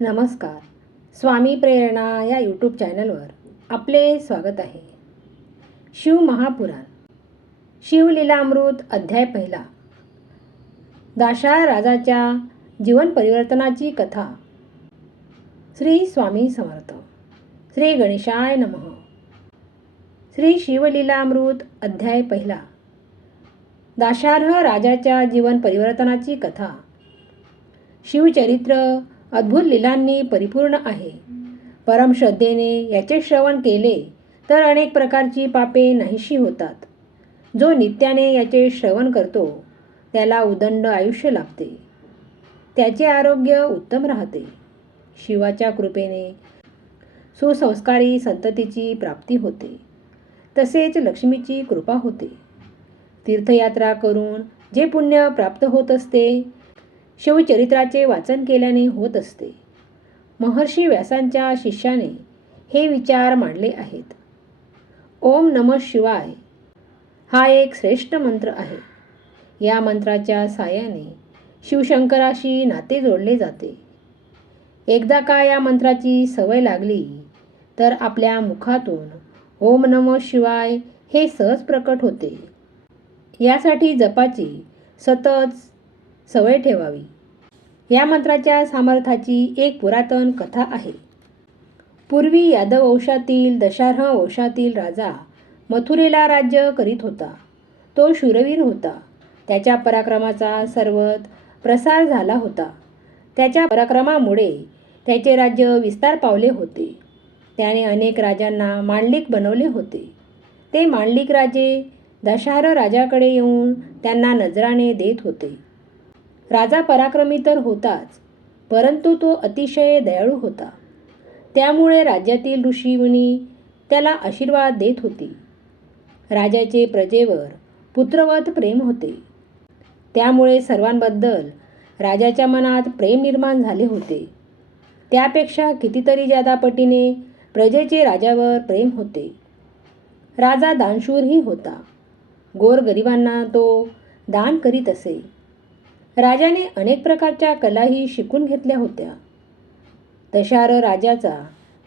नमस्कार. स्वामी प्रेरणा या यूट्यूब चॅनलवर आपले स्वागत आहे. शिव महापुराण शिवलीलामृत अध्याय 1. दाशाळ राजाच्या जीवन परिवर्तनाची कथा. श्री स्वामी समर्थ. श्री गणेशाय नमः. श्री शिवलीलामृत अध्याय 1. दाशार्ह राजाच्या जीवन परिवर्तनाची कथा. शिवचरित्र अद्भुत लीलांनी परिपूर्ण आहे. परम श्रद्धेने याचे श्रवण केले तर अनेक प्रकारची पापे नाहीशी होतात. जो नित्याने याचे श्रवण करतो त्याला उदंड आयुष्य लाभते. त्याचे आरोग्य उत्तम राहते. शिवाच्या कृपेने सुसंस्कारी संततीची प्राप्ती होते. तसेच लक्ष्मीची कृपा होते. तीर्थयात्रा करून जे पुण्य प्राप्त होत असते शिवचरित्राचे वाचन केल्याने होत असते. महर्षी व्यासांच्या शिष्याने हे विचार मांडले आहेत. ओम नमः शिवाय हा एक श्रेष्ठ मंत्र आहे. या मंत्राच्या साहाय्याने शिवशंकराशी नाते जोडले जाते. एकदा का या मंत्राची सवय लागली तर आपल्या मुखातून ओम नमः शिवाय हे सहज प्रकट होते. यासाठी जपाची सतत सवय ठेवावी. या मंत्राच्या सामर्थ्याची एक पुरातन कथा आहे. पूर्वी यादव वंशातील दशार्ह वंशातील राजा मथुरेला राज्य करीत होता. तो शूरवीर होता. त्याच्या पराक्रमाचा सर्वत्र प्रसार झाला होता. त्याच्या पराक्रमामुळे त्याचे राज्य विस्तार पावले होते. त्याने अनेक राजांना मांडलिक बनवले होते. ते मांडलिक राजे दशार्ह राजाकडे येऊन त्यांना नजराणे देत होते. राजा पराक्रमी तर होताच, परंतु तो अतिशय दयाळू होता. त्यामुळे राज्यातील ऋषीमुनी त्याला आशीर्वाद देत होती. राजाचे प्रजेवर पुत्रवत प्रेम होते. त्यामुळे सर्वांबद्दल राजाच्या मनात प्रेम निर्माण झाले होते. त्यापेक्षा कितीतरी जादा पटीने प्रजेचे राजावर प्रेम होते. राजा दानशूरही होता. गोरगरिबांना तो दान करीत असे. राजाने अनेक प्रकारच्या कलाही शिकून घेतल्या होत्या. दशार्ह राजाचा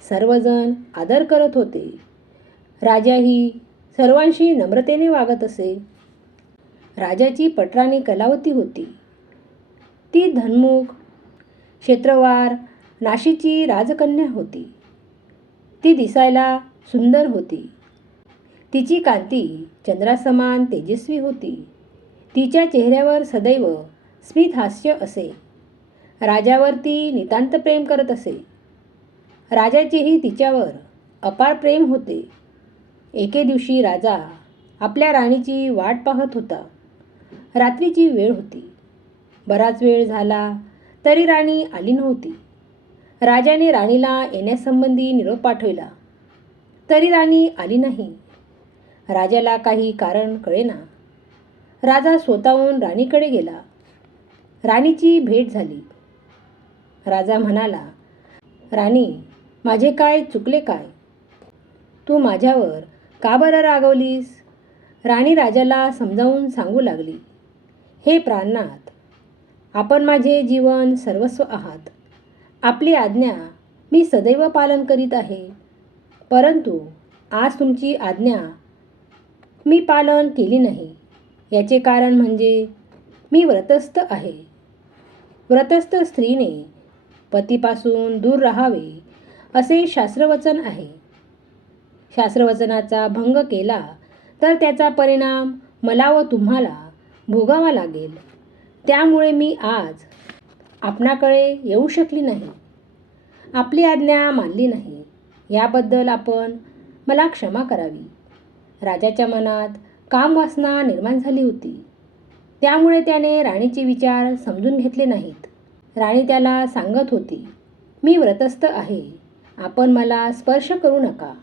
सर्वजण आदर करत होते. राजाही सर्वांशी नम्रतेने वागत असे. राजाची पटराणी कलावती होती. ती धनमुख क्षेत्रवार नाशीची राजकन्या होती. ती दिसायला सुंदर होती. तिची कांती चंद्रासमान तेजस्वी होती. तिच्या चेहऱ्यावर सदैव स्मित हास्य असे. राजावर ती नितांत प्रेम करत असे. राजाचेही तिच्यावर अपार प्रेम होते. एके दिवशी राजा आपल्या राणीची वाट पाहत होता. रात्रीची वेळ होती. बराच वेळ झाला तरी राणी आली नव्हती. राजाने राणीला येण्यासंबंधी निरोप पाठविला तरी राणी आली नाही. राजाला काही कारण कळेना. राजा स्वतःहून राणीकडे गेला. राणीची भेट झाली. राजा म्हणाला, राणी, माझे काय चुकले काय? तू माझ्यावर का बरं रागवलीस? राणी राजाला समजावून सांगू लागली, हे प्राणनाथ, आपण माझे जीवन सर्वस्व आहात. आपली आज्ञा मी सदैव पालन करीत आहे. परंतु आज तुमची आज्ञा मी पालन केली नाही. याचे कारण म्हणजे मी व्रतस्थ आहे. व्रतस्थ स्त्रीने पतीपासून दूर राहावे असे शास्त्रवचन आहे. शास्त्रवचनाचा भंग केला तर त्याचा परिणाम मला व तुम्हाला भोगावा लागेल. त्यामुळे मी आज आपणाकडे येऊ शकली नाही. आपली आज्ञा मानली नाही. याबद्दल आपण मला क्षमा करावी. राजाच्या मनात कामवासना निर्माण झाली होती. त्यामुळे त्याने राणीचे विचार समजून घेतले नाहीत. राणी त्याला सांगत होती, मी व्रतस्थ आहे. आपण मला स्पर्श करू नका.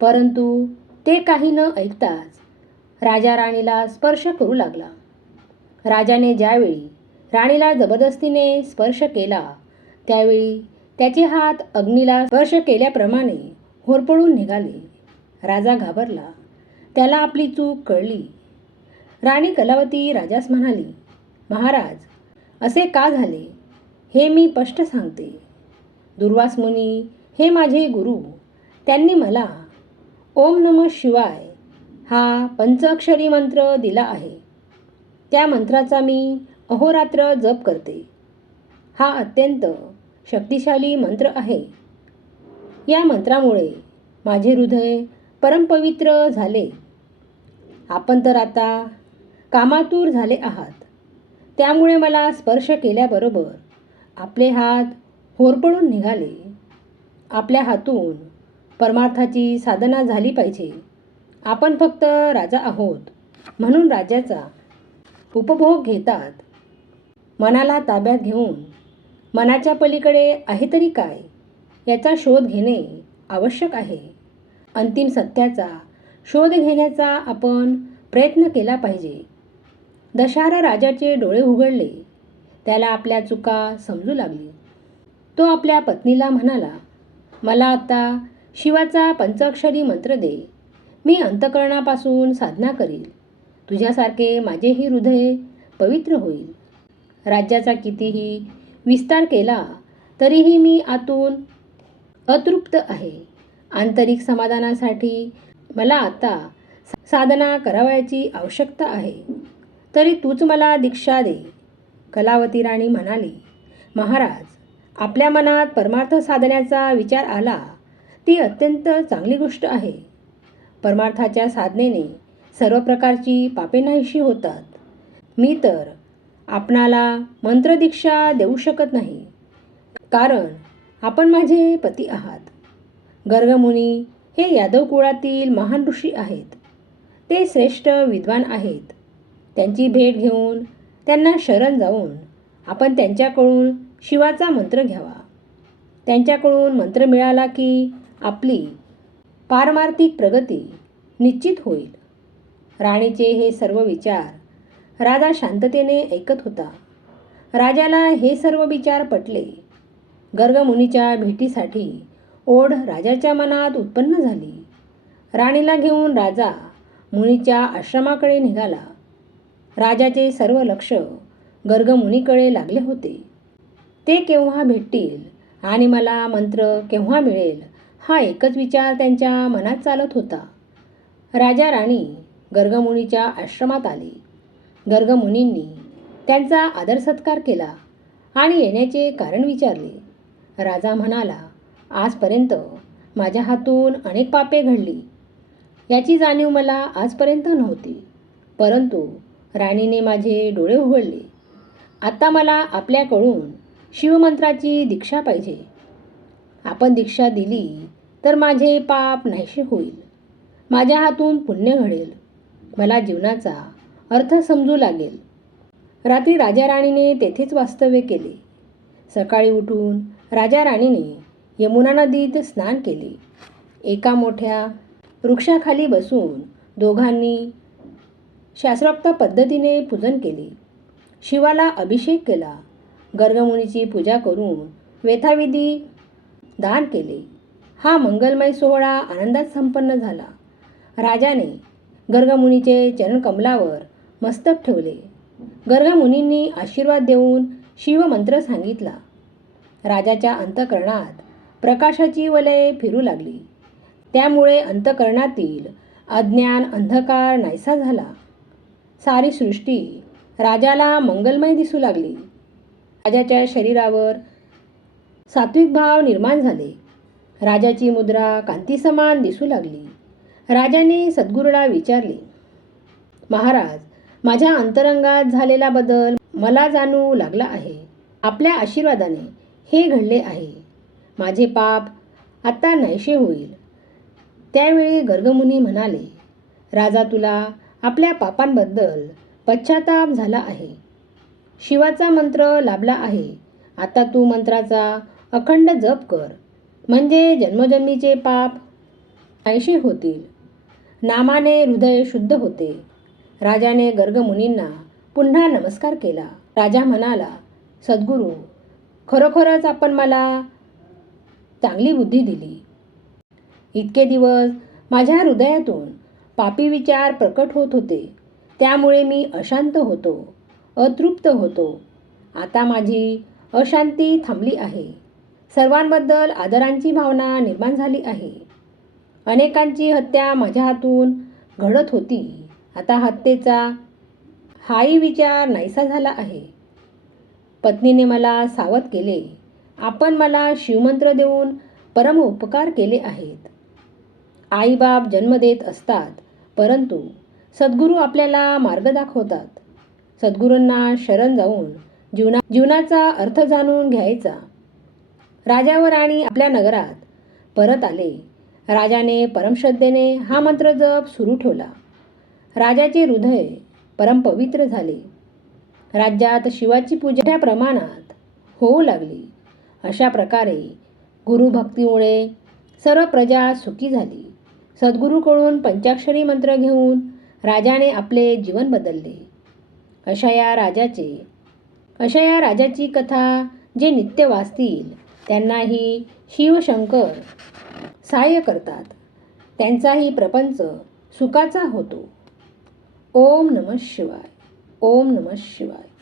परंतु ते काही न ऐकताच राजा राणीला स्पर्श करू लागला. राजाने ज्यावेळी राणीला जबरदस्तीने स्पर्श केला त्यावेळी त्याचे हात अग्नीला स्पर्श केल्याप्रमाणे होरपळून निघाले. राजा घाबरला. त्याला आपली चूक कळली. राणी कलावती राजास म्हणाली, महाराज, असे का झाले हे मी स्पष्ट सांगते. दुर्वास मुनी हे माझे गुरु, त्यांनी मला ओम नमः शिवाय हा पंचाक्षरी मंत्र दिला आहे. त्या मंत्राचा मी अहोरात्र जप करते. हा अत्यंत शक्तिशाली मंत्र आहे. या मंत्रामुळे माझे हृदय परमपवित्र झाले. आपण तर आता कामातूर झाले आहात. त्यामुळे मला स्पर्श केल्याबरोबर आपले हात होरपळून निघाले. आपल्या हातून परमार्थाची साधना झाली पाहिजे. आपण फक्त राजा आहोत म्हणून राज्याचा उपभोग घेतात. मनाला ताब्यात घेऊन मनाच्या पलीकडे आहे तरी काय याचा शोध घेणे आवश्यक आहे. अंतिम सत्याचा शोध घेण्याचा आपण प्रयत्न केला पाहिजे. दशरथ राजाचे डोळे उघडले. त्याला आपल्या चुका समजू लागली. तो आपल्या पत्नीला म्हणाला, मला आता शिवाचा पंचाक्षरी मंत्र दे. मी अंतःकरणापासून साधना करील. तुझ्यासारखे माझेही हृदय पवित्र होईल. राज्याचा कितीही विस्तार केला तरीही मी आतून अतृप्त आहे. आंतरिक समाधानासाठी मला आता साधना करावयाची आवश्यकता आहे. तरी तूच मला दीक्षा दे. कलावती राणी म्हणाली, महाराज, आपल्या मनात परमार्थ साधण्याचा विचार आला ती अत्यंत चांगली गोष्ट आहे. परमार्थाच्या साधनेने सर्व प्रकारची पापे नाहीशी होतात. मी तर आपणाला मंत्रदीक्षा देऊ शकत नाही, कारण आपण माझे पती आहात. गर्गमुनी हे यादव कुळातील महान ऋषी आहेत. ते श्रेष्ठ विद्वान आहेत. त्यांची भेट घेऊन त्यांना शरण जाऊन आपण त्यांच्याकडून शिवाचा मंत्र घ्यावा. त्यांच्याकडून मंत्र मिळाला की आपली पारमार्थिक प्रगती निश्चित होईल. राणीचे हे सर्व विचार राजा शांततेने ऐकत होता. राजाला हे सर्व विचार पटले. गर्गमुनीच्या भेटीसाठी ओढ राजाच्या मनात उत्पन्न झाली. राणीला घेऊन राजा मुनीच्या आश्रमाकडे निघाला. राजाचे सर्व लक्ष गर्गमुनीकडे लागले होते. ते केव्हा भेटतील आणि मला मंत्र केव्हा मिळेल हा एकच विचार त्यांच्या मनात चालत होता. राजा राणी गर्गमुनीच्या आश्रमात आले. गर्गमुनींनी त्यांचा आदर सत्कार केला आणि येण्याचे कारण विचारले. राजा म्हणाला, आजपर्यंत माझ्या हातून अनेक पापे घडली. याची जाणीव मला आजपर्यंत नव्हती, परंतु राणीने माझे डोळे उघडले. आता मला आपल्याकडून शिवमंत्राची दीक्षा पाहिजे. आपण दीक्षा दिली तर माझे पाप नाहीसे होईल. माझ्या हातून पुण्य घडेल. मला जीवनाचा अर्थ समजू लागेल. रात्री राजा राणीने तेथेच वास्तव्य केले. सकाळी उठून राजा राणीने यमुना नदीत स्नान केले. एका मोठ्या वृक्षाखाली बसून दोघांनी शास्त्रोक्त पद्धतीने पूजन केले. शिवाला अभिषेक केला. गर्गमुनीची पूजा करून वेथाविधी दान केले. हा मंगलमय सोहळा आनंदात संपन्न झाला. राजाने गर्गमुनीचे चरणकमलावर मस्तक ठेवले. गर्गमुनींनी आशीर्वाद देऊन शिवमंत्र सांगितला. राजाच्या अंतःकरणात प्रकाशाची वलये फिरू लागली. त्यामुळे अंतःकरणातील अज्ञान अंधकार नाहीसा झाला. सारी सृष्टी राजाला मंगलमय दिसू लागली. राजाच्या शरीरावर सात्विक भाव निर्माण झाले. राजाची मुद्रा कांतीसमान दिसू लागली. राजाने सद्गुरूला विचारले, महाराज, माझ्या अंतरंगात झालेला बदल मला जाणू लागला आहे. आपल्या आशीर्वादाने हे घडले आहे. माझे पाप आता नाहीसे होईल. त्यावेळी गर्गमुनी म्हणाले, राजा, तुला आपल्या पापांबद्दल पश्चाताप झाला आहे. शिवाचा मंत्र लाभला आहे. आता तू मंत्राचा अखंड जप कर, म्हणजे जन्मजन्मीचे पाप नाहीसे होतील. नामाने हृदय शुद्ध होते. राजाने गर्गमुनींना पुन्हा नमस्कार केला. राजा म्हणाला, सद्गुरू, खरोखरच आपण मला चांगली बुद्धी दिली. इतके दिवस माझ्या हृदयातून पापी विचार प्रकट होत होते. त्यामुळे मी अशांत होतो, अतृप्त होतो. आता माझी अशांती थांबली आहे. सर्वांबद्दल आदरांची भावना निर्माण झाली आहे. अनेकांची हत्या माझ्या हातून घडत होती. आता हत्येचा हाही विचार नाहीसा झाला आहे. पत्नीने मला सावध केले. आपण मला शिवमंत्र देऊन परम उपकार केले आहेत. आईबाप जन्म देत असतात, परंतु सद्गुरू आपल्याला मार्ग दाखवतात. सद्गुरूंना शरण जाऊन जीवनाचा अर्थ जाणून घ्यायचा. राजा व राणी आपल्या नगरात परत आले. राजाने परमश्रद्धेने हा मंत्र जप सुरू ठेवला. राजाचे हृदय परमपवित्र झाले. राज्यात शिवाची पूजा मोठ्या प्रमाणात होऊ लागली. अशा प्रकारे गुरुभक्तीमुळे सर्व प्रजा सुखी झाली. सद्गुरूकडून पंचाक्षरी मंत्र घेऊन राजाने आपले जीवन बदलले. अशा या राजाची कथा जे नित्य वाचतील त्यांनाही शिवशंकर सहाय्य करतात. त्यांचाही प्रपंच सुखाचा होतो. ओम नमः शिवाय. ओम नमः शिवाय.